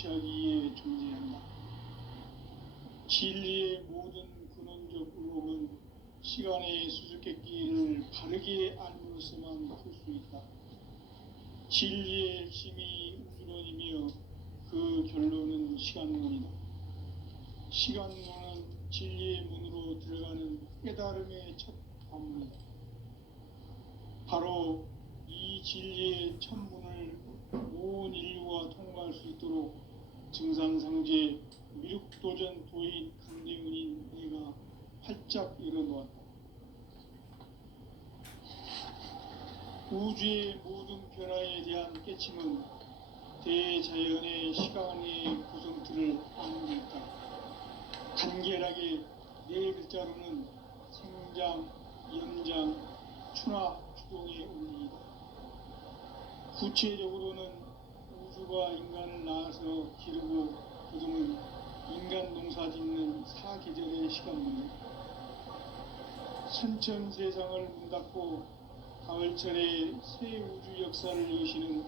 성취하기에 존재한다. 진리의 모든 근원적 의혹은 시간의 수수께끼를 바르게 알므로서만 풀 수 있다. 진리의 핵심이 우주론이며 그 결론은 시간론이다. 시간론은 진리의 문으로 들어가는 깨달음의 첫 관문이다. 바로 이 진리의 첫 문을 온 인류가 통과할 수 있도록 증산상제 미륵도전 도인 강대문인 내가 활짝 열어놓았다. 우주의 모든 변화에 대한 깨침은 대자연의 시간의 구성틀을 아는 있다. 간결하게 네 글자로는 생장, 연장, 추나 추동의 원리이다. 구체적으로는 우주가 인간을 낳아서 기르고 거두는 인간 농사 짓는 사계절의 시간문이다. 선천 세상을 문 닫고 가을철에 새 우주 역사를 여시는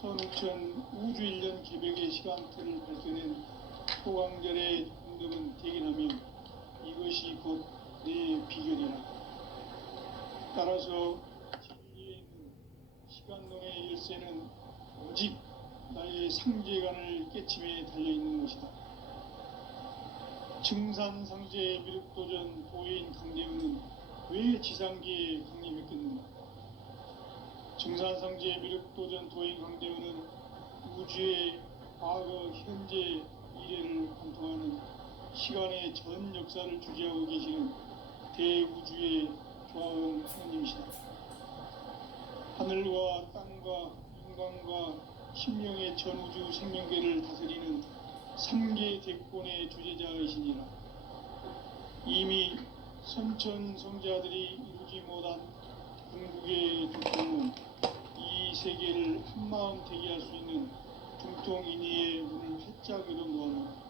선우천 우주 1년 개벽의 시간틀을 밝혀낸 소강절의 운동은 대견하며 이것이 곧 내 비결이라. 따라서 진리에 있는 시간론의 열쇠는 오직 나의 상제관을 깨침에 달려있는 것이다. 증산상제 미륵도전 도인 강대문은 왜 지상계에 강림했겠는가? 증산상제 미륵도전 도인 강대문은 우주의 과거, 현재, 미래를 관통하는 시간의 전 역사를 주재하고 계시는 대우주의 조화원 하느님이시다. 하늘과 땅과 인간과 심령의 전우주 생명계를 다스리는 3계 대권의 주재자이시니라. 이미 선천 성자들이 이루지 못한 궁극의 중통은 이 세계를 한마음 되게 할 수 있는 중통인의의 문을 활짝 열어놓았노라.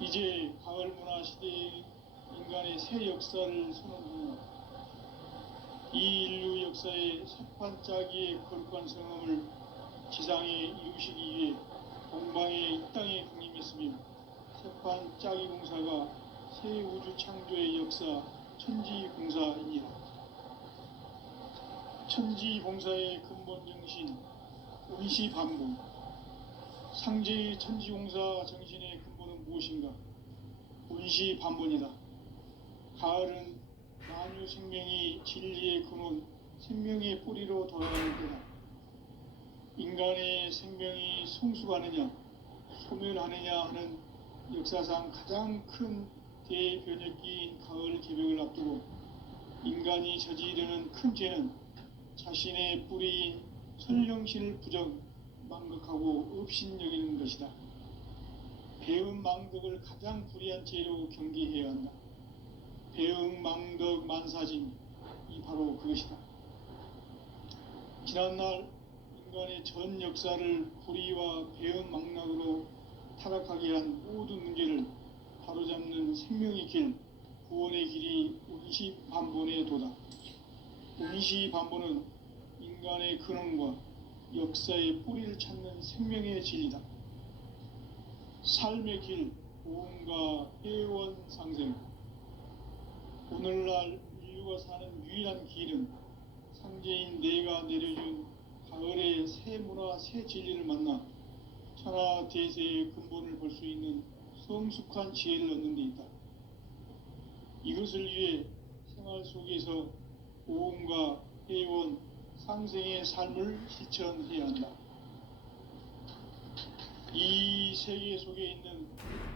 이제 가을 문화 시대의 인간의 새 역사를 선언하노라. 이 인류 역사의 새판짜기의 거룩한 성함을 지상에 이루시기 위해 동방의 이 땅에 강림했으며 새판짜기 공사가 새 우주 창조의 역사 천지봉사이니라. 천지봉사의 근본 정신 운시반복. 상제의 천지봉사 정신의 근본은 무엇인가? 운시반복이다. 가을은 만유 생명이 진리의 근원, 생명의 뿌리로 돌아가는 때다. 인간의 생명이 성숙하느냐, 소멸하느냐 하는 역사상 가장 큰 대변혁기인 가을 개벽을 앞두고 인간이 저지르는 큰 죄는 자신의 뿌리인 설령신을 부정, 망극하고 업신여기는 것이다. 배음 망덕을 가장 불의한 죄로 경계해야 한다. 배음 망덕 만사진, 이 바로 그것이다. 지난날 인간의 전 역사를 불의와 배음 망락으로 타락하게 한 모든 문제를 바로잡는 생명의 길, 구원의 길이 운시반본의 도다. 운시반본은 인간의 근원과 역사의 뿌리를 찾는 생명의 진리다. 삶의 길, 보험과 회원상생. 오늘날 인류가 사는 유일한 길은 상제인 내가 내려준 가을의 새 문화, 새 진리를 만나 천하 대세의 근본을 볼 수 있는 성숙한 지혜를 얻는 데 있다. 이것을 위해 생활 속에서 보험과 회원, 상생의 삶을 실천해야 한다. 이 세계 속에 있는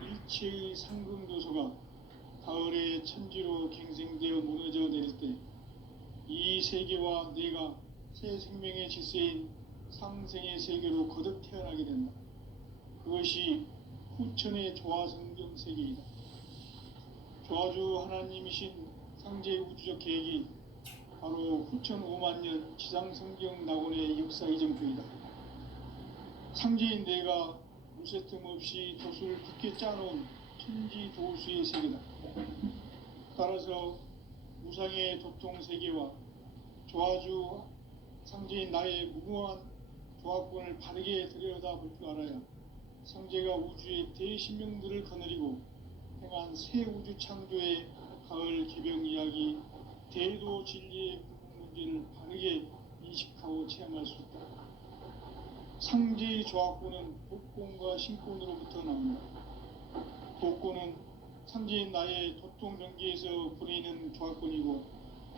일체의 상금도서가 가을의 천지로 갱생되어 무너져 내릴 때 이 세계와 내가 새 생명의 질서인 상생의 세계로 거듭 태어나게 된다. 그것이 후천의 조화성경 세계이다. 조화주 하나님이신 상제 우주적 계획이 바로 후천 5만년 지상성경 낙원의 역사 이정표이다. 상제인 내가 무쇠 틈 없이 도수를 굳게 짜놓은 천지도수의 세계다. 따라서 무상의 도통 세계와 조화주 상제인 나의 무모한 조화권을 바르게 들여다볼 줄 알아야 상제가 우주의 대신명들을 거느리고 행한 새 우주 창조의 가을 개병 이야기, 대도 진리의 근본 문제를 바르게 인식하고 체험할 수 있다. 상제의 조합권은 복권과 신권으로부터 나옵니다. 복권은 상제인 나의 도통 경계에서 부리는 조합권이고,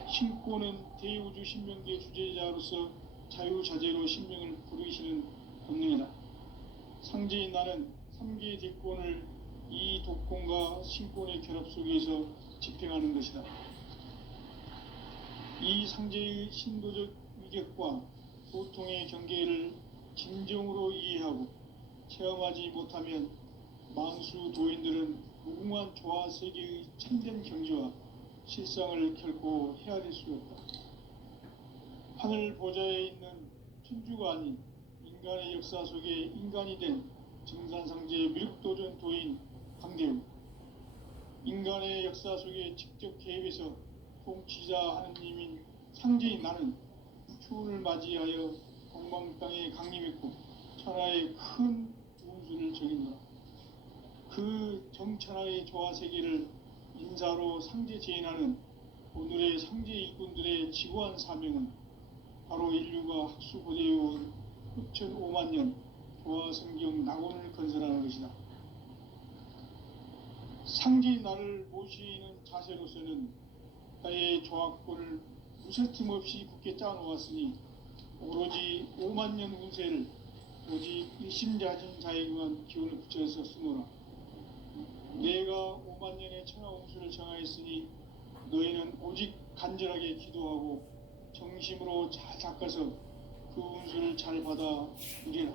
신권은 대우주 신명계 주제자로서 자유자재로 신명을 부르시는 본능이다. 상제인 나는 3개의 대권을 이 독권과 신권의 결합 속에서 집행하는 것이다. 이 상제의 신도적 위격과 보통의 경계를 진정으로 이해하고 체험하지 못하면 만수 도인들은 무궁한 조화 세계의 참된 경지와 실상을 결코 헤아릴 수 없다. 하늘 보좌에 있는 천주가 아닌 인간의 역사 속에 인간이 된 증산상제 미륵도전 도인 강대우, 인간의 역사 속에 직접 개입해서 통치자 하느님인 상제인 나는 추운을 맞이하여 동방 땅에 강림했고 천하의 큰 운수를 정했노라. 그 정천하의 조화세계를 인사로 상제 제인하는 오늘의 상제 일꾼들의 지고한 사명은 바로 인류가 학수고대해온 흡천 5만 년 조화성경 낙원을 건설하는 것이다. 상제인 나를 모시는 자세로서는 나의 조합권을 무쇠틈 없이 굳게 짜놓았으니 오로지 5만 년 운세를 오직 일심자진 자에게만 기운을 붙여서 쓰노라. 내가 5만 년의 천하 운수를 정하였으니 너희는 오직 간절하게 기도하고 정심으로 잘 닦아서 그 운수를 잘 받아 누리라.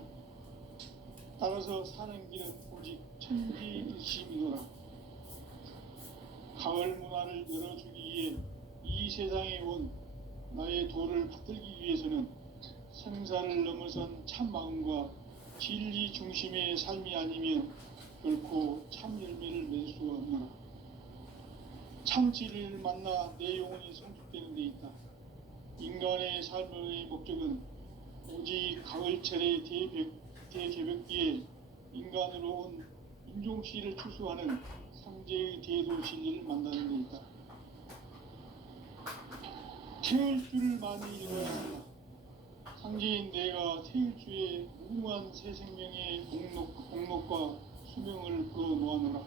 따라서 사는 길은 오직 천지일심이노라. 가을 문화를 열어주기 위해 이 세상에 온 나의 도를 받들기 위해서는 생사를 넘어선 참 마음과 진리 중심의 삶이 아니면 결코 참 열매를 맺을 수가 없노라. 참 진리를 만나 내 영혼이 성숙되는 데 있다. 인간의 삶의 목적은 오직 가을철의 대개벽기에 인간으로 온 인종씨를 추수하는 상제의 대도 진리를 만나는 데 있다. 태울 줄을 많이 잃어야 상제인 내가 태일주의 무궁한 새 생명의 공록과 수명을 불어놓아노라.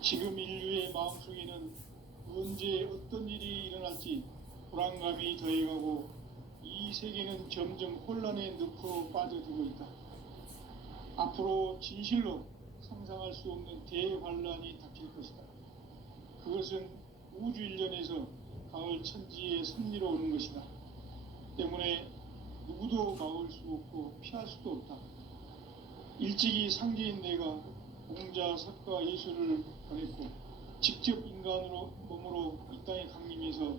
지금 인류의 마음속에는 언제 어떤 일이 일어날지 불안감이 더해가고 이 세계는 점점 혼란의 늪으로 빠져들고 있다. 앞으로 진실로 상상할 수 없는 대환란이 닥칠 것이다. 그것은 우주 일련에서 가을 천지의 섭리로 오는 것이다. 때문에 누구도 막을 수 없고 피할 수도 없다. 일찍이 상제인 내가 공자, 석가, 예수를 보냈고 직접 인간으로 몸으로 이 땅에 강림해서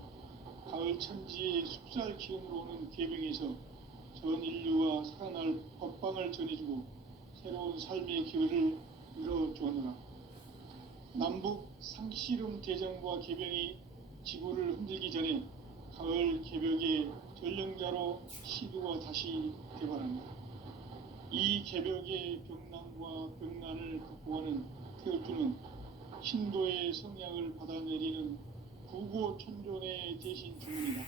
가을 천지의 숲살 기운으로 오는 계병에서 전 인류가 살아날 법방을 전해주고 새로운 삶의 기회를 열어주었노라. 남북 상씨름 대전과 계병이 지구를 흔들기 전에 가을 개벽의 전령자로 시도가 다시 되발한다. 이 개벽의 병난과 병난을 극복하는 태울주는 신도의 성향을 받아내리는 구고천존의 대신 주문이다.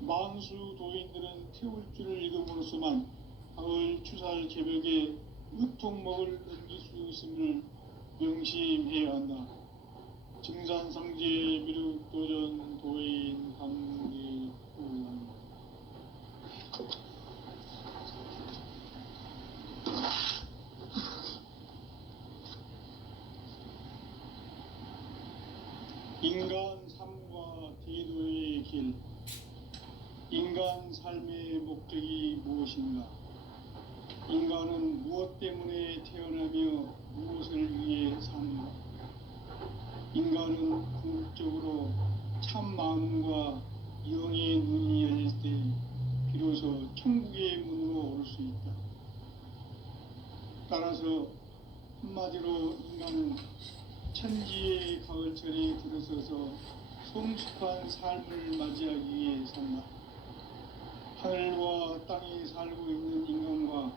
만수 도인들은 태울주를 읽음으로써만 가을 추살 개벽의 으통목을 넘길 수 있음을 명심해야 한다. 증산상제 미륵도전 도인 강대우. 인간 삶과 대도의 길. 인간 삶의 목적이 무엇인가? 인간은 무엇 때문에 태어나며 무엇을 위해 사는가? 인간은 궁극적으로 참 마음과 영의 눈이 열릴 때 비로소 천국의 문으로 올 수 있다. 따라서 한마디로 인간은 천지의 가을철에 들어서서 성숙한 삶을 맞이하기 위해 산다. 하늘과 땅에 살고 있는 인간과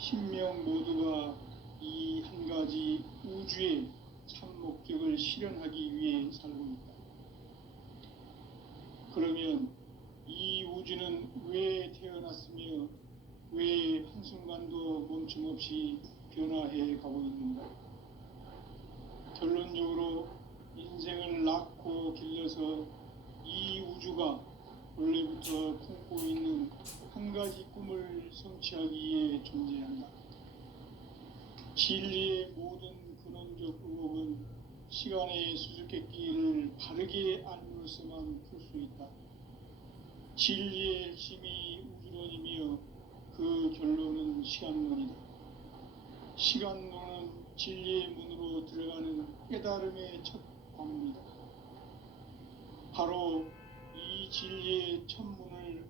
신명 모두가 이 한 가지 우주의 참 목적을 실현하기 위해 살고 있다. 그러면 이 우주는 왜 태어났으며 왜 한순간도 멈춤없이 변화해 가고 있는가? 결론적으로 인생을 낳고 길러서 이 우주가 원래부터 품고 있는 한 가지 꿈을 성취하기 위해 존재한다. 진리의 모든 근원적 의혹은 시간의 수수께끼를 바르게 알므로써만 풀 수 있다. 진리의 핵심이 우주론이며 그 결론은 시간론이다. 시간론은 진리의 문으로 들어가는 깨달음의 첫 관문이다. 바로 이 진리의 첫 문을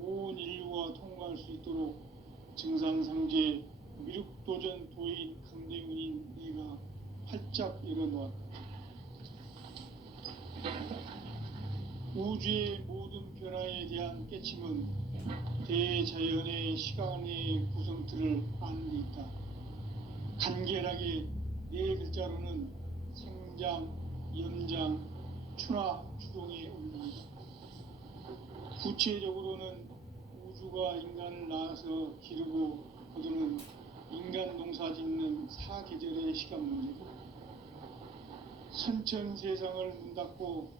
온 인류가 통과할 수 있도록 증산상제 미륵도전 도인 강대훈인 네가 활짝 열어놓았다. 우주의 모든 변화에 대한 깨침은 대자연의 시간의 구성틀을 아는 데 있다. 간결하게 네 글자로는 생장, 연장, 추나 추동의 원리이다. 구체적으로는 우주가 인간을 낳아서 기르고 거두는 인간 농사 짓는 사계절의 시간 문제고, 선천 세상을 문 닫고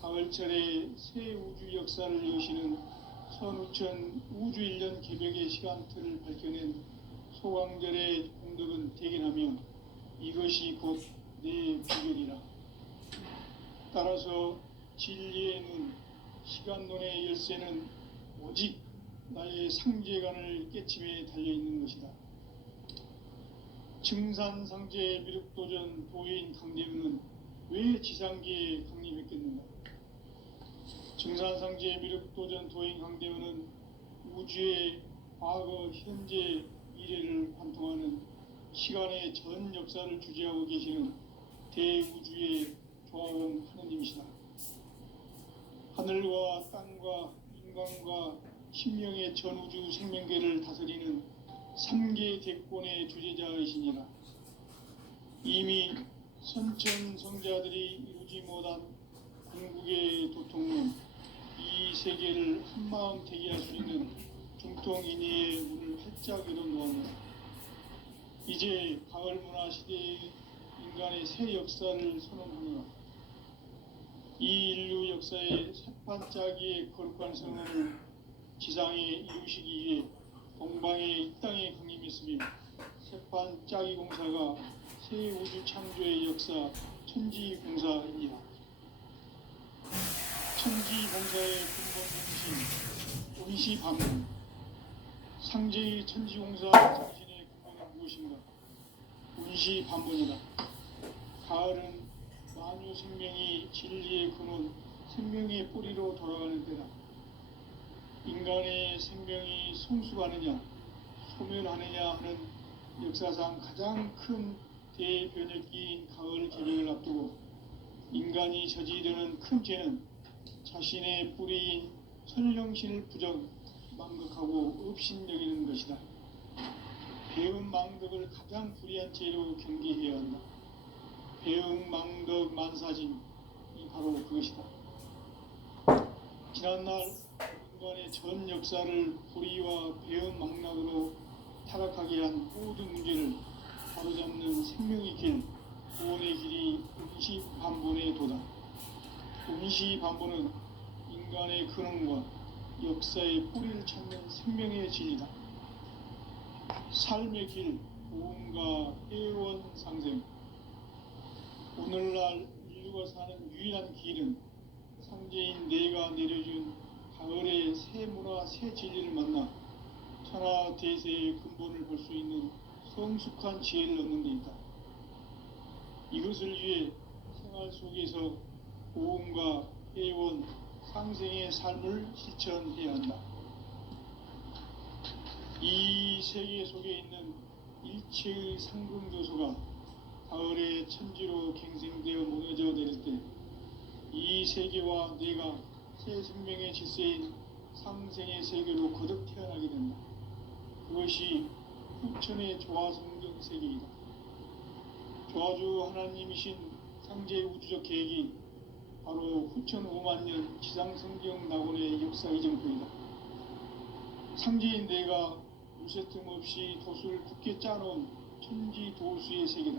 가을철에 새 우주 역사를 여시는 선우천 우주 1년 개벽의 시간틀을 밝혀낸 소강절의 공덕은 대견하며 이것이 곧 내 비결이라. 따라서 진리의 눈, 시간론의 열쇠는 오직 나의 상제관을 깨침에 달려있는 것이다. 증산상제 미륵도전 도인 강대훈은 왜 지상계에 강림했겠는가? 증산상제 미륵도전 도인 강대훈은 우주의 과거, 현재, 미래를 관통하는 시간의 전 역사를 주재하고 계시는 대우주의 조화원 하느님이시다. 하늘과 땅과 인간과 신명의 전우주 생명계를 다스리는 3계 대권의 주재자이시니라. 이미 선천성자들이 이루지 못한 궁극의 도통론, 이 세계를 한마음 대기할 수 있는 중통인의의 문을 활짝 열어놓았노라. 이제 가을 문화 시대의 인간의 새 역사를 선언하노라. 이 인류 역사의 새반짝이의 거룩한 성원을 지상에 이루시기 위해 동방에 이 땅에 강림했으며, 새반짝이 공사가 새 우주 창조의 역사 천지공사입니다. 천지공사의 근본 중심 운시반문. 상제의 천지공사 자신의 근본은 무엇인가? 운시반문이다. 가을은 만유 생명이 진리의 근원, 생명의 뿌리로 돌아가는 때다. 인간의 생명이 성숙하느냐, 소멸하느냐 하는 역사상 가장 큰 대변혁기인 가을 개벽을 앞두고 인간이 저지르는 큰 죄는 자신의 뿌리인 선령신을 부정, 망극하고 업신여기는 것이다. 배은 망덕을 가장 불의한 죄로 경계해야 한다. 배은 망덕 만사진이 바로 그것이다. 지난날 인간의 전 역사를 불의와 배은 망락으로 타락하게 한 모든 문제를 바로잡는 생명의 길, 구원의 길이 운시반본의 도다. 운시반본은 인간의 근원과 역사의 뿌리를 찾는 생명의 진리다. 삶의 길, 고음과 애원 상생. 오늘날 인류가 사는 유일한 길은 상제인 내가 내려준 가을의 새 문화, 새 진리를 만나 천하 대세의 근본을 볼 수 있는 성숙한 지혜를 얻는 데 있다. 이것을 위해 생활 속에서 고음과 애원, 상생의 삶을 실천해야 한다. 이 세계 속에 있는 일체의 상승조소가 가을의 천지로 갱생되어 무너져 내릴 때 이 세계와 내가 새 생명의 질서인 상생의 세계로 거듭 태어나게 된다. 그것이 후천의 조화성경 세계이다. 조화주 하나님이신 상제 우주적 계획이 바로 후천 5만 년 지상성경 낙원의 역사 이정표이다. 상제인 내가 무쇠틈 없이 돛을 굳게 짜놓은 천지 도수의 세계다.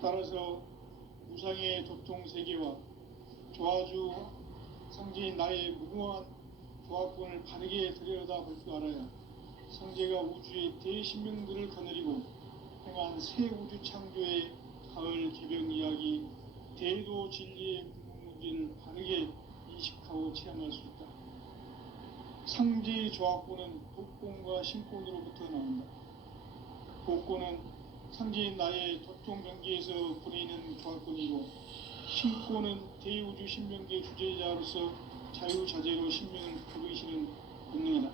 따라서 무상의 도통 세계와 조화주 상제인 나의 무궁한 조화권을 바르게 들여다볼 줄 알아야 상제가 우주의 대신명들을 거느리고 행한 새 우주 창조의 가을 개병 이야기, 대도 진리의 문제를 바르게 인식하고 체험할 수 있다. 상제의 조화권은 복권과 신권으로부터 나온다. 복권은 상제인 나의 도통 경계에서 보내는 조화권이고, 신권은 대우주 신명계 주제자로서 자유자재로 신명을 부르시는 본능이다.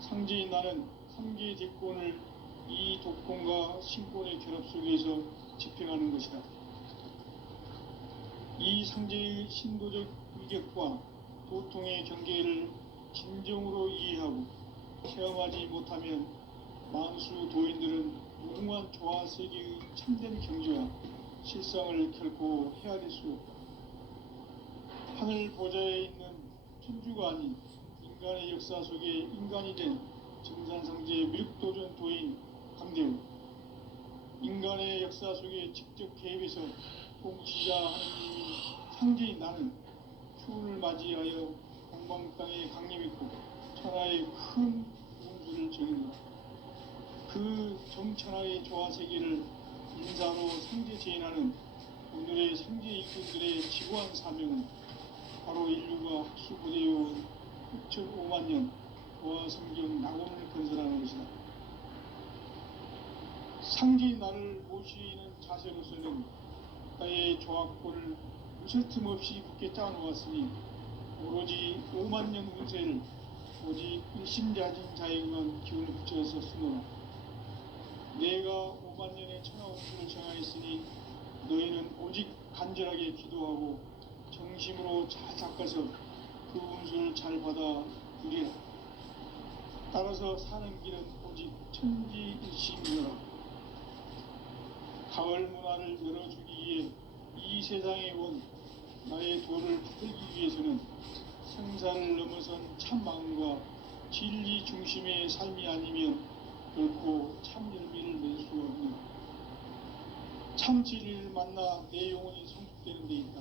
상제인 나는 3개의 대권을 이 독권과 신권의 결합 속에서 집행하는 것이다. 이 상제의 신도적 위격과 도통의 경계를 진정으로 이해하고 체험하지 못하면 만수 도인들은 무궁한 조화세계의 참된 경지와 실상을 결코 헤아릴 수 없다. 하늘 보좌에 있는 천주가 아닌 인간의 역사 속에 인간이 된 정산상제의 미륵도전 도인 강대우, 인간의 역사 속에 직접 개입해서 통치자 하느님인 상제인 나는 추운을 맞이하여 동방 땅에 강림했고 천하의 큰 운수를 정했노라. 그 정천하의 조화세계를 인사로 상제 제인하는 오늘의 상제 일꾼들의 지구한 사명은 바로 인류가 학수고대해온 6,5만 년 조화성경 낙원을 건설하는 것이다. 상제인 나를 모시는 자세로서는 나의 조화권을 무쇠 틈 없이 굳게 짜놓았으니 오로지 5만 년 운세를 오직 일심자진 자에게만 기운을 붙여서 쓰노라. 내가 5만 년의 천하 운수를 정하였으니 너희는 오직 간절하게 기도하고 정심으로 잘 닦아서 그 운수를 잘 받아 누리라. 따라서 사는 길은 오직 천지일심이라. 가을 문화를 열어주기 위해 이 세상에 온 나의 도를 붙들기 위해서는 생사를 넘어선 참 마음과 진리 중심의 삶이 아니면 결코 참 열매를 낼 수 없는, 참 진리를 만나 내 영혼이 성숙되는 데 있다.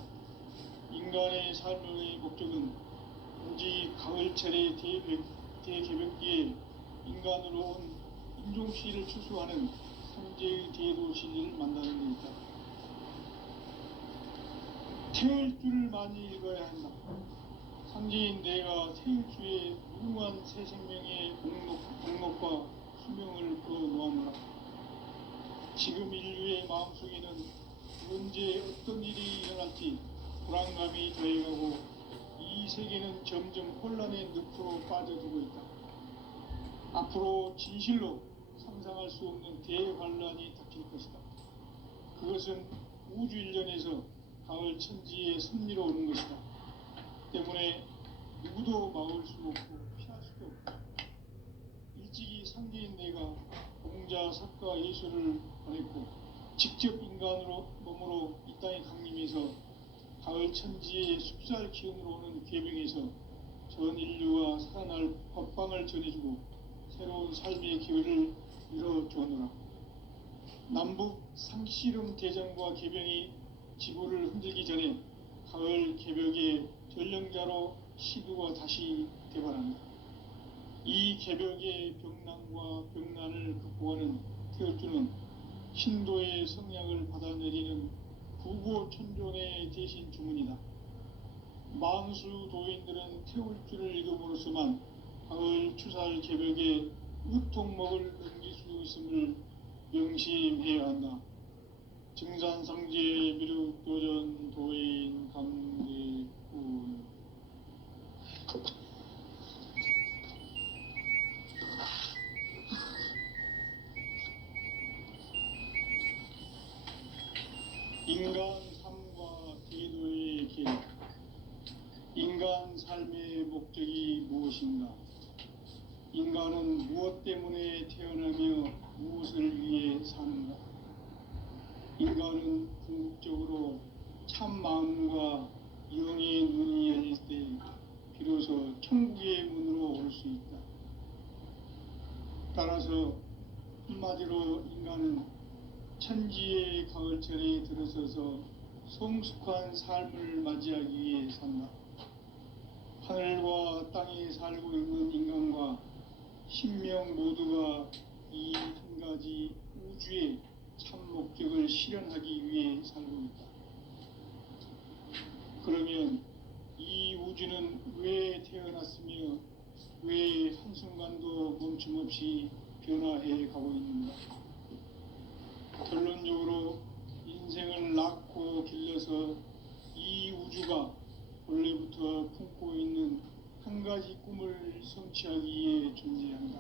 인간의 삶의 목적은 오직 가을철의 대개벽기에 인간으로 온 인종시를 추수하는 상제의 대도 진리를 만나는 데 있다. 태을 줄을 많이 읽어야 한다. 상제인 내가 태일주의 무궁한 새 생명의 목록과 수명을 그어놓았노라. 지금 인류의 마음속에는 언제 어떤 일이 일어날지 불안감이 더해가고 이 세계는 점점 혼란의 늪으로 빠져들고 있다. 앞으로 진실로 상상할 수 없는 대환란이 닥칠 것이다. 그것은 우주 일련에서 가을 천지의 섭리로 오는 것이다. 때문에 누구도 막을 수 없고 피할 수도 없다. 일찍이 상제인 내가 공자, 석가, 예수를 보냈고 직접 인간으로 몸으로 이 땅에 강림해서 가을 천지의 숲살 기운으로 오는 계명에서 전 인류가 살아날 법방을 전해주고 새로운 삶의 기회를 열어주었노라. 남북 상씨름 대전과 개병이 지구를 흔들기 전에 가을 개벽의 전령자로 시두가 다시 개발한다. 이 개벽의 병난과 병난을 극복하는 태울주는 신도의 성량을 받아내리는 구고천존의 대신 주문이다. 만수 도인들은 태울주를 읽음으로써만 가을 추살 개벽의 으통목을 넘길 수 있음을 명심해야 한다. 증산상제 미륵도전 도인 강대군. 인간 삶과 대도의 길. 인간 삶의 목적이 무엇인가? 인간은 무엇 때문에 태어나며 무엇을 위해 사는가? 인간은 궁극적으로 참 마음과 영의 눈이 열릴 때 비로소 천국의 문으로 올 수 있다. 따라서 한마디로 인간은 천지의 가을철에 들어서서 성숙한 삶을 맞이하기 위해 산다. 하늘과 땅에 살고 있는 인간과 신명 모두가 이 한 가지 우주의 참 목적을 실현하기 위해 살고 있다. 그러면 이 우주는 왜 태어났으며 왜 한순간도 멈춤없이 변화해 가고 있는가? 결론적으로 인생을 낳고 길러서 이 우주가 원래부터 품고 있는 한 가지 꿈을 성취하기 위해 존재한다.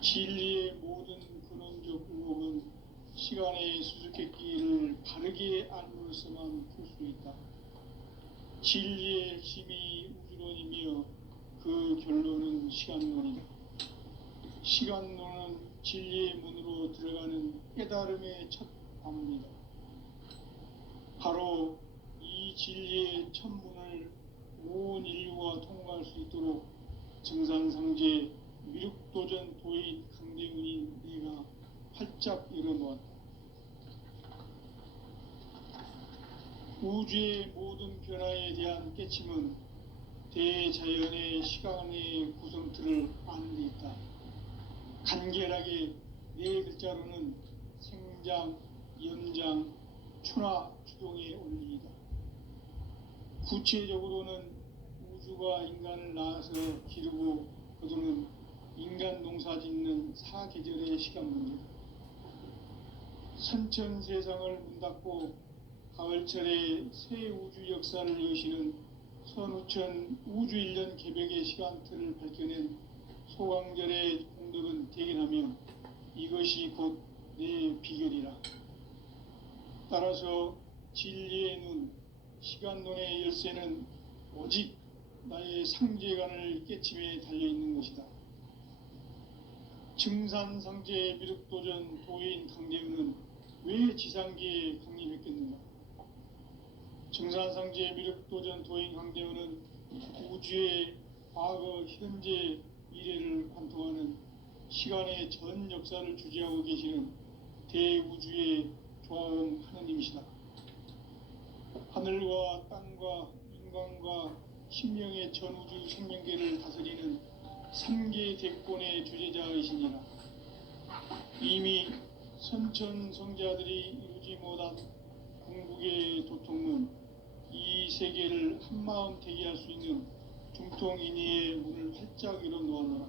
진리의 모든 근원적 의혹은 시간의 수수께끼를 바르게 알므로서만 풀 수 있다. 진리의 핵심이 우주론이며 그 결론은 시간론이다. 시간론은 진리의 문으로 들어가는 깨달음의 첫 관문이다. 바로 이 진리의 첫 문을 온 인류가 통과할 수 있도록 증산상제 미륵도전 도인 강대문인 내가 활짝 열어놓았다. 우주의 모든 변화에 대한 깨침은 대자연의 시간의 구성틀을 아는 데 있다. 간결하게 네 글자로는 생장, 연장, 추나 추동의 원리이다. 구체적으로는 우주가 인간을 낳아서 기르고 거두는 인간 농사 짓는 사계절의 시간 문제다. 선천 세상을 문 닫고 가을철에 새 우주 역사를 여시는 선우천 우주 1년 개벽의 시간틀을 밝혀낸 소강절의 공덕은 대견하며 이것이 곧 내 비결이라. 따라서 진리의 눈, 시간론의 열쇠는 오직 나의 상제관을 깨침에 달려있는 것이다. 증산상제 미륵도전 도인 강대우는 왜 지상계에 강림했겠는가? 증산상제 미륵도전 도인 강대우는 우주의 과거, 현재, 미래를 관통하는 시간의 전 역사를 주재하고 계시는 대우주의 조화음 하느님이시다. 하늘과 땅과 인간과 신명의 전우주 생명계를 다스리는 3계 대권의 주재자이시니라. 이미 선천성자들이 이루지 못한 궁극의 도통은 이 세계를 한마음 되게 할 수 있는 중통인의의 문을 활짝 열어놓았노라.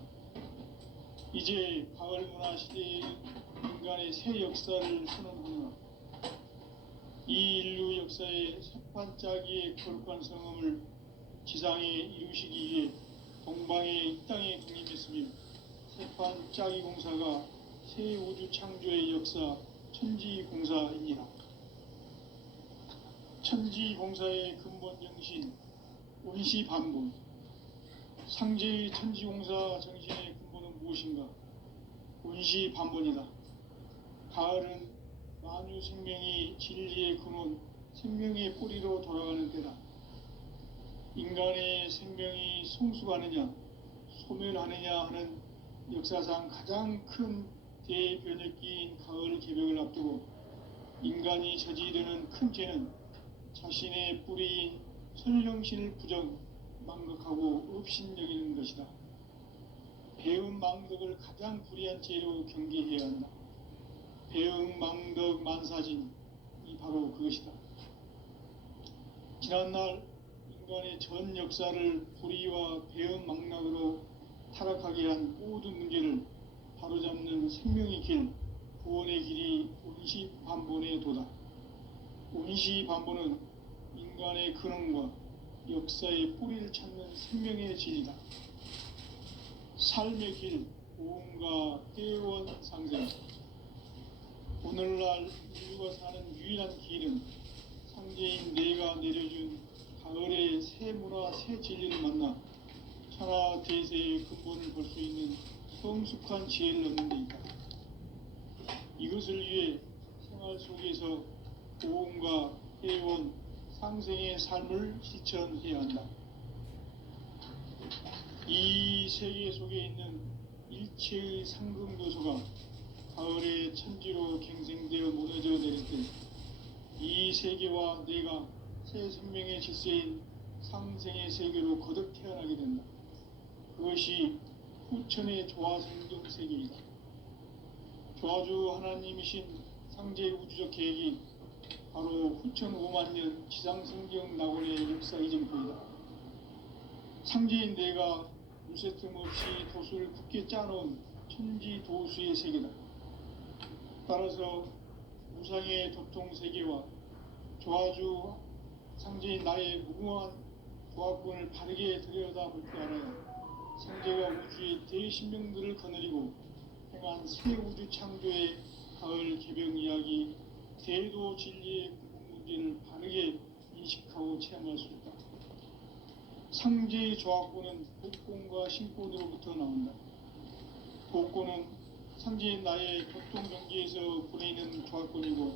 이제 가을 문화 시대의 인간의 새 역사를 선언하노라. 이 인류 역사의 새판짜기의 거룩한 성음을 지상에 이루시기 위해 동방에 이 땅에 강림했으며 새판짜기 공사가 새 우주 창조의 역사 천지공사이니라. 천지공사의 근본 정신 원시반본. 상제의 천지공사 정신의 근본은 무엇인가? 원시반본이다. 가을은 만유 생명이 진리의 근원, 생명의 뿌리로 돌아가는 때다. 인간의 생명이 성숙하느냐, 소멸하느냐 하는 역사상 가장 큰 대변혁기인 가을 개벽을 앞두고 인간이 저지르는 큰 죄는 자신의 뿌리인 선령신을 부정, 망극하고 업신여기는 것이다. 배음 망덕을 가장 불의한 죄로 경계해야 한다. 배음 망덕 만사진이 바로 그것이다. 지난날 인간의 전 역사를 불의와 배음 망락으로 타락하게 한 모든 문제를 바로잡는 생명의 길, 구원의 길이 원시반본의 도다. 원시반본은 인간의 근원과 역사의 뿌리를 찾는 생명의 진리다. 삶의 길, 고음과 회원상생. 오늘날 인류가 사는 유일한 길은 상제인 내가 내려준 가을의 새 문화, 새 진리를 만나 천하 대세의 근본을 볼 수 있는 성숙한 지혜를 얻는 데 있다. 이것을 위해 생활 속에서 고음과 회원, 상생의 삶을 실천해야 한다. 이 세계 속에 있는 일체의 상금도소가 가을의 천지로 갱생되어 무너져 내릴 때 이 세계와 내가 새 생명의 질서인 상생의 세계로 거듭 태어나게 된다. 그것이 후천의 조화성경 세계이다. 조화주 하나님이신 상제 우주적 계획이 바로 후천 5만 년 지상성경 낙원의 역사 이전표이다. 상제인 내가 무쇠틈 없이 도수를 굳게 짜놓은 천지 도수의 세계다. 따라서 우상의 도통 세계와 조화주 상제인 나의 무궁한 조화권을 바르게 들여다볼 줄 알아야 상제가 우주의 대신명들을 거느리고 행한 새 우주 창조의 가을 개병 이야기, 대도 진리의 궁극 문제를 바르게 인식하고 체험할 수 있다. 상제의 조화권은 복권과 신권으로부터 나온다. 복권은 상제인 나의 고통 경계에서 보내는 조화권이고,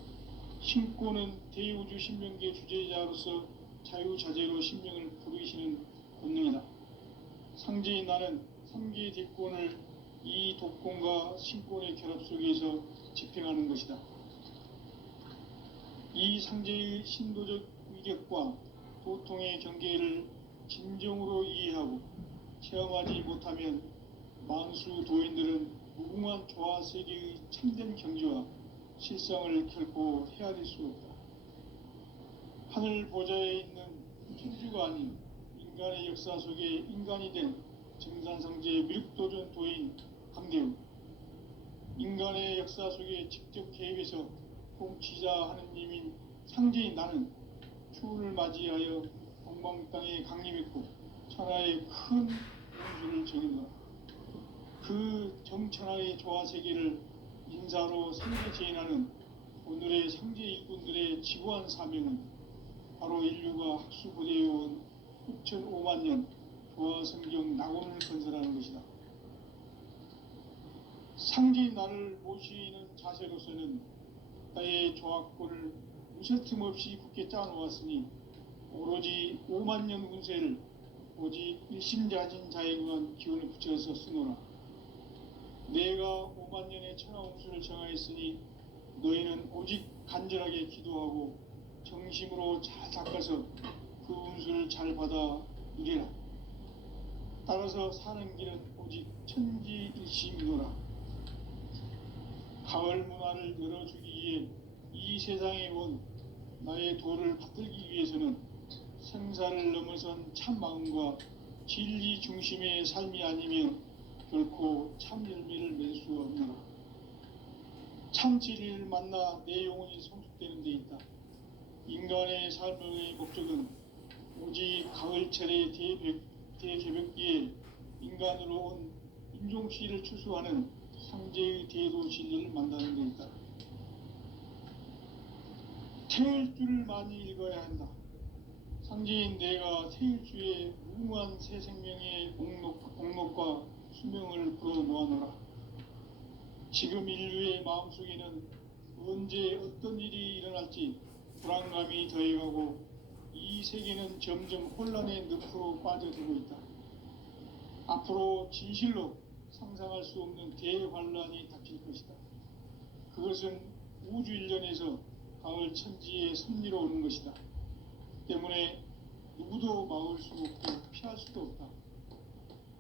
신권은 대우주 신명계 주제자로서 자유자재로 신명을 부르시는 권능이다. 상제인 나는 3개의 대권을 이 독권과 신권의 결합 속에서 집행하는 것이다. 이 상제의 신도적 위력과 도통의 경계를 진정으로 이해하고 체험하지 못하면 만수 도인들은 무궁한 조화 세계의 참된 경지와 실상을 결코 헤아릴 수 없다. 하늘 보좌에 있는 천주가 아닌 인간의 역사 속에 인간이 된 정산상제의 밀도전 도인 강대우, 인간의 역사 속에 직접 개입해서 통치자 하느님인 상제인 나는 추운을 맞이하여 동방 땅에 강림했고 천하의 큰 운수를 정했노라. 그 정천하의 조화 세계를 인사로 상제 재현하는 오늘의 상제 일꾼들의 지구한 사명은 바로 인류가 학수고대해온 후천 5만 년 조화 성경 낙원을 건설하는 것이다. 상제인 나를 모시는 자세로서는 나의 조화권을 무쇠틈 없이 굳게 짜놓았으니 오로지 5만 년 운세를 오직 일심자진 자에게만 기운을 붙여서 쓰노라. 내가 5만 년의 천하 운수를 정하였으니 너희는 오직 간절하게 기도하고 정심으로 잘 닦아서 그 운수를 잘 받아 누리라. 따라서 사는 길은 오직 천지일심이노라. 가을 문화를 열어주기 위해 이 세상에 온 나의 도를 받들기 위해서는 생사를 넘어선 참 마음과 진리 중심의 삶이 아니면 결코 참 열매를 맺을 수 없노라. 참 진리를 만나 내 영혼이 성숙되는 데 있다. 인간의 삶의 목적은 오직 가을철의 대개벽기에 인간으로 온 인종씨를 추수하는 상제의 대도 진리를 만나는 데 있다. 태일주를 많이 읽어야 한다. 상제인 내가 태일주의 무궁한 새 생명의 공록과 수명을 불어모아노라. 지금 인류의 마음속에는 언제 어떤 일이 일어날지 불안감이 더해가고 이 세계는 점점 혼란의 늪으로 빠져들고 있다. 앞으로 진실로 상상할 수 없는 대환란이 닥칠 것이다. 그것은 우주 일련에서 가을 천지의 섭리로 오는 것이다. 때문에 누구도 막을 수 없고 피할 수도 없다.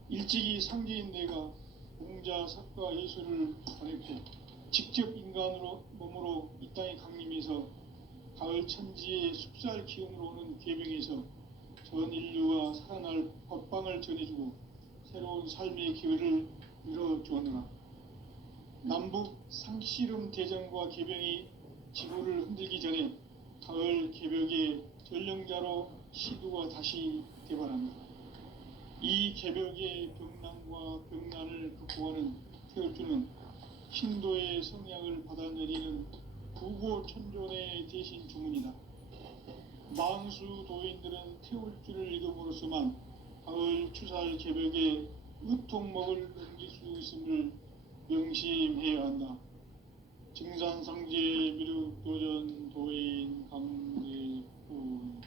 일찍이 상제인 내가 공자, 석가, 예수를 보냈고 직접 인간으로 몸으로 이 땅에 강림해서 가을 천지의 숲살 기운으로 오는 계명에서 전 인류가 살아날 법방을 전해주고 새로운 삶의 기회를 열어주었노라. 남북 상씨름 대전과 계병이 지구를 흔들기 전에 가을 개벽의 전령자로 시두가 다시 개발합니다. 이 개벽의 병난과 병난을 극복하는 태울주는 신도의 성향을 받아내리는 부고천존의 대신 주문이다. 만수 도인들은 태울주를 읽음으로써만 가을 추살 개벽에 으통먹을 넘길 수 있음을 명심해야 한다. 증산상제 미륵도전 도인 강대훈.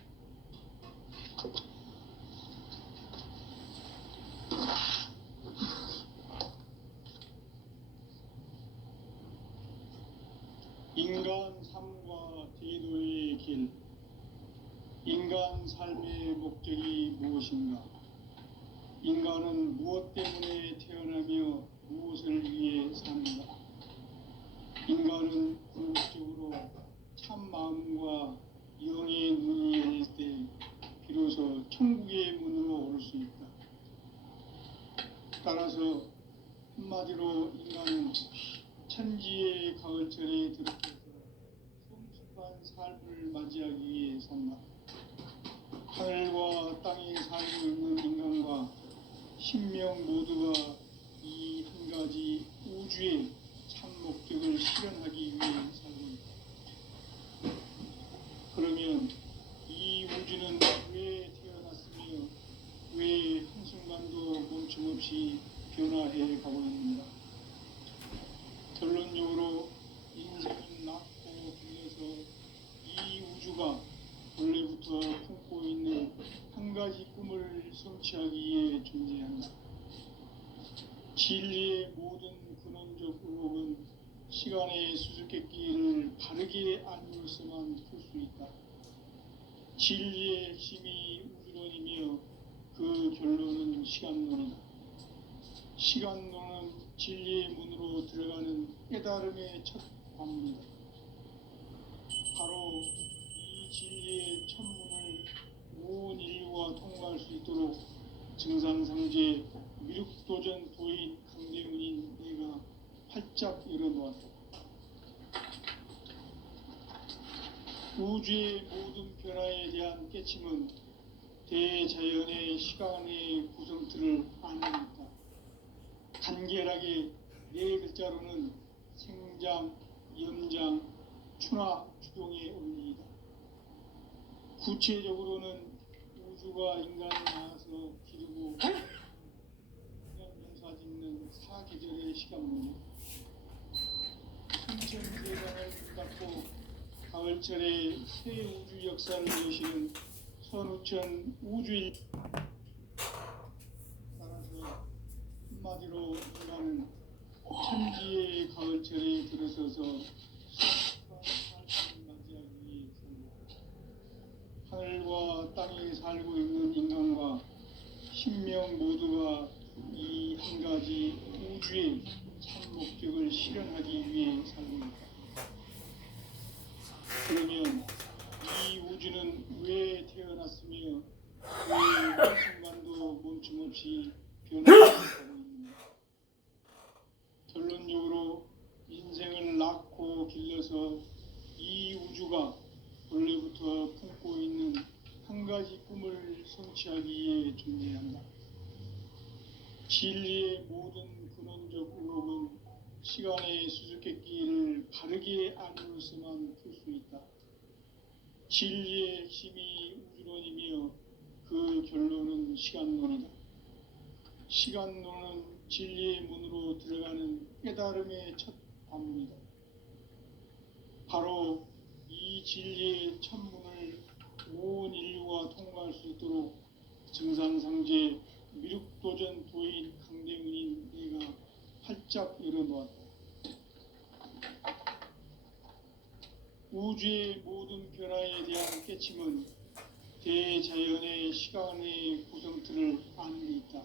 인간 삶과 대도의 길. 인간 삶의 목적이 무엇인가? 인간은 무엇 때문에 태어나며 무엇을 위해 사는가? 인간은 궁극적으로 참 마음과 영의 눈이 열릴 때 비로소 천국의 문으로 오를 수 있다. 따라서 한마디로 인간은 천지의 가을철에 들어서서 성숙한 삶을 맞이하기 위해 산다. 하늘과 땅에 살고 있는 인간과 신명 모두가 이 한 가지 우주의 참 목적을 실현하기 위해 살고 있다. 그러면 이 우주는 왜 태어났으며 왜 한순간도 멈춤없이 변화해 가고 있는가? 결론적으로 인생은 낳고 길러서 이 우주가 원래부터 품고 있는 한 가지 꿈을 성취하기 위해 존재한다. 진리의 모든 근원적 의혹은 시간의 수수께끼를 바르게 알므로서만 풀 수 있다. 진리의 핵심이 우주론이며 그 결론은 시간론이다. 시간론은 진리의 문으로 들어가는 깨달음의 첫 관문이다. 바로 이 진리의 첫 문을 온 인류가 통과할 수 있도록 증산상제 미륵도전 도인 강대훈인 내가 활짝 열어놓았다. 우주의 모든 변화에 대한 깨침은 대자연의 시간의 구성틀을 아닙니다. 간결하게 네 글자로는 생장, 염장, 추나, 추동의 원리이다. 구체적으로는 우주가 인간을 낳아서 기르고 인간 농사짓는 사계절의 시간문이다. 천천세상을 닫고 가을철에 새 우주 역사를 여시는 선우천 우주일. 따라서 한마디로 인간은 천지의 가을철에 들어서서 성숙한 삶을 맞이하기 위해 산다. 하늘과 땅에 살고 있는 인간과 신명 모두가 이 한 가지 우주의 참 목적을 실현하기 위해 살고 있다. 그러면 이 우주는 왜 태어났으며 왜 한순간도 멈춤없이 변화하고 있는가? 결론적으로 인생을 낳고 길러서 이 우주가 원래부터 품고 있는 한 가지 꿈을 성취하기 위해 존재한다. 진리의 모든 근원적 의혹은 시간의 수수께끼를 바르게 알므로서만 풀 수 있다. 진리의 핵심이 우주론이며 그 결론은 시간론이다. 시간론은 진리의 문으로 들어가는 깨달음의 첫 관문이다. 바로 이 진리의 첫 문을 온 인류가 통과할 수 있도록 증산상제 미륵도전 도인 강대훈인 내가 활짝 열어놓았다. 우주의 모든 변화에 대한 깨침은 대자연의 시간의 구성틀을 아는 데 있다.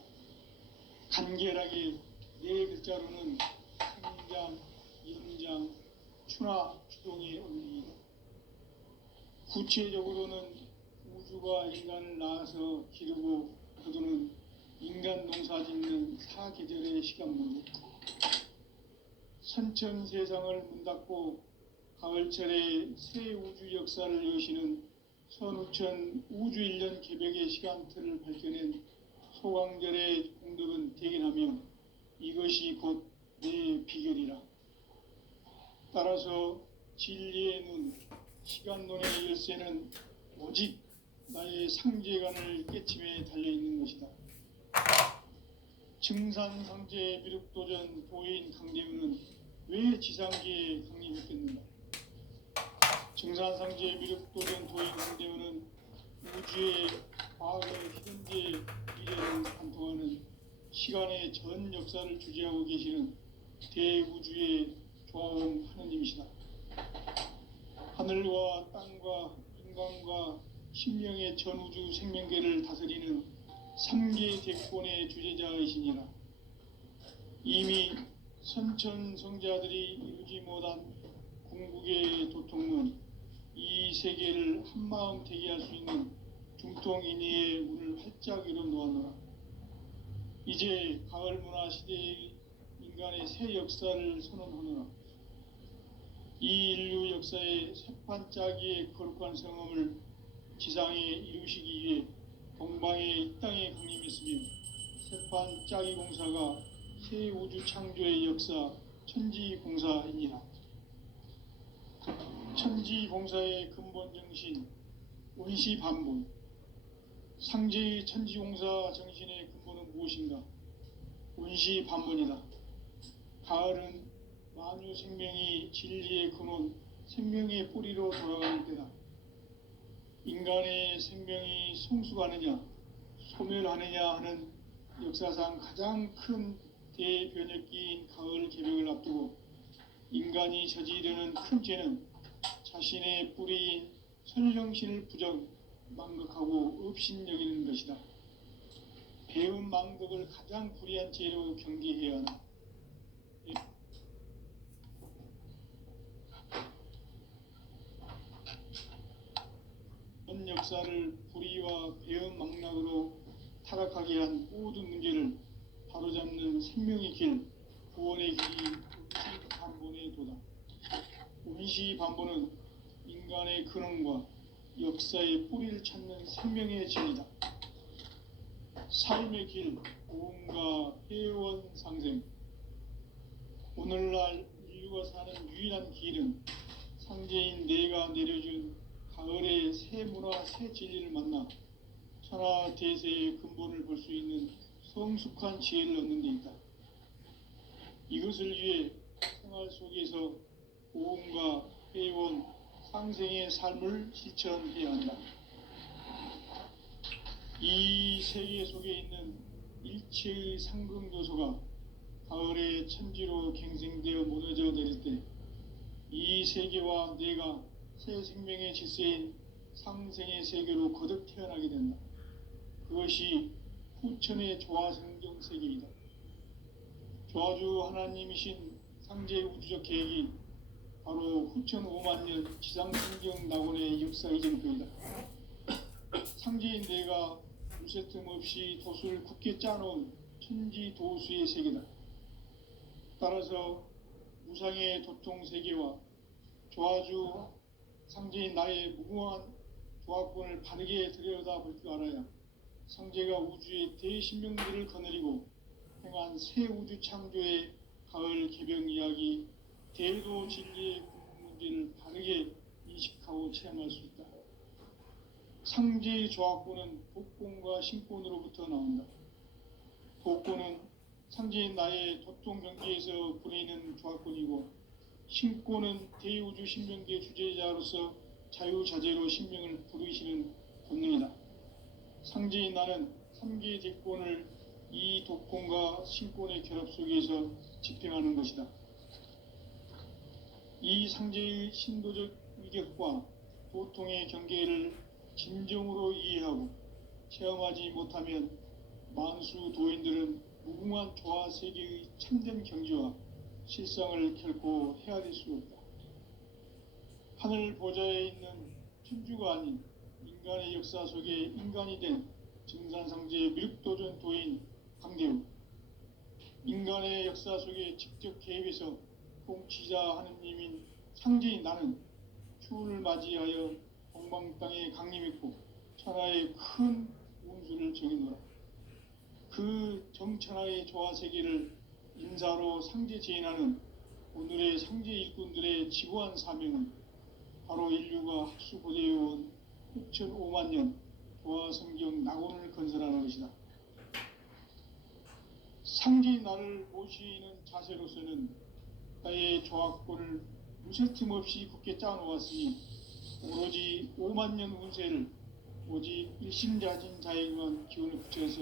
간결하게 네 글자로는 생장, 염장, 추나, 추동의 원리이다. 구체적으로는 우주가 인간을 낳아서 기르고 거두는 인간 농사짓는 사계절의 시간문이다. 선천세상을 문닫고 가을철에 새 우주 역사를 여시는 선우천 우주 1년 개벽의 시간틀을 밝혀낸 소강절의 공덕은 대견하며 이것이 곧 내 비결이라. 따라서 진리의 눈, 시간론의 열쇠는 오직 나의 상제관을 깨침에 달려있는 것이다. 증산상제 미륵도전 도인 강대우는 왜 지상기에 강림했겠는가? 증산상제 미륵도전 도인 강대우는 우주의 과거, 현재, 미래를 관통하는 시간의 전 역사를 주재하고 계시는 대우주의 조화원 하느님이시다. 하늘과 땅과 인간과 신명의 전우주 생명계를 다스리는 3계 대권의 주재자이시니라. 이미 선천성자들이 이루지 못한 궁극의 도통은 이 세계를 한마음 되게 할 수 있는 중통인의의 문을 활짝 열어놓았노라. 이제 가을 문화 시대의 인간의 새 역사를 선언하노라. 이 인류 역사의 새판짜기의 거룩한 성험을 지상에 이루시기 위해 동방의 이 땅에 강림했으며 새판짜기 공사가 새 우주 창조의 역사 천지공사이니라. 천지공사의 근본 정신 원시반본, 상제의 천지공사 정신의 근본은 무엇인가? 원시반본이다. 가을은 만유 생명이 진리의 근원, 생명의 뿌리로 돌아가는 때다. 인간의 생명이 성숙하느냐, 소멸하느냐 하는 역사상 가장 큰 대변혁기인 가을 개벽을 앞두고 인간이 저지르는 큰 죄는 자신의 뿌리인 선령신을 망각하고 업신여기는 것이다. 배운 망덕을 가장 불의한 죄로 경계해야 한다. 전 역사를 불의와 배은 망락으로 타락하게 한 모든 문제를 바로잡는 생명의 길, 구원의 길이 원시반본의 도다. 원시반본은 인간의 근원과 역사의 뿌리를 찾는 생명의 진이다. 삶의 길, 고음과 회원상생. 오늘날 인류가 사는 유일한 길은 상제인 내가 내려준 가을의 새 문화, 새 진리를 만나 천하 대세의 근본을 볼 수 있는 성숙한 지혜를 얻는 데 있다. 이것을 위해 생활 속에서 고음과 회원, 상생의 삶을 실천해야 한다. 이 세계 속에 있는 일체의 상승요소가 가을의 천지로 갱생되어 무너져 내릴 때 이 세계와 내가 새 생명의 질서인 상생의 세계로 거듭 태어나게 된다. 그것이 후천의 조화성경 세계이다. 조화주 하나님이신 상제 우주적 계획이 바로 후천 5만 년 지상성경 낙원의 역사 이전표이다. 상제인 내가 무쇠틈 없이 돛을 굳게 짜놓은 천지 도수의 세계다. 따라서 무상의 도통 세계와 조화주 상제인 나의 무궁한 조화권을 바르게 들여다볼 줄 알아야 상제가 우주의 대신명들을 거느리고 행한 새 우주 창조의 가을 개병 이야기, 대도 진리의 문제를 바르게 인식하고 체험할 수 있다. 상제의 조화권은 복권과 신권으로부터 나온다. 복권은 상제인 나의 도통 경계에서 부리는 조화권이고, 신권은 대우주 신명계 주제자로서 자유자재로 신명을 부르시는 본능이다. 상제인 나는 3계 대권을 이 도권과 신권의 결합 속에서 집행하는 것이다. 이 상제의 신도적 위격과 도통의 경계를 진정으로 이해하고 체험하지 못하면 만수 도인들은 무궁한 조화 세계의 참된 경지와 실상을 결코 헤아릴 수 없다. 하늘 보좌에 있는 천주가 아닌 인간의 역사 속에 인간이 된 증산상제 미륵도전 도인 강대우, 인간의 역사 속에 직접 개입해서 통치자 하느님인 상제인 나는 추운을 맞이하여 동방 땅에 강림했고 천하의 큰 운수를 정해놓으라. 그 정천하의 조화 세계를 인사로 상제 제인하는 오늘의 상제 일꾼들의 지고한 사명은 바로 인류가 학수 고대해온 6,5만 년 조화 성경 낙원을 건설하는 것이다. 상지 나를 모시는 자세로서는 나의 조합권을 무쇠틈 없이 굳게 짜놓았으니 오로지 5만 년 운세를 오직 일심자진 자에게만 기운을 붙여서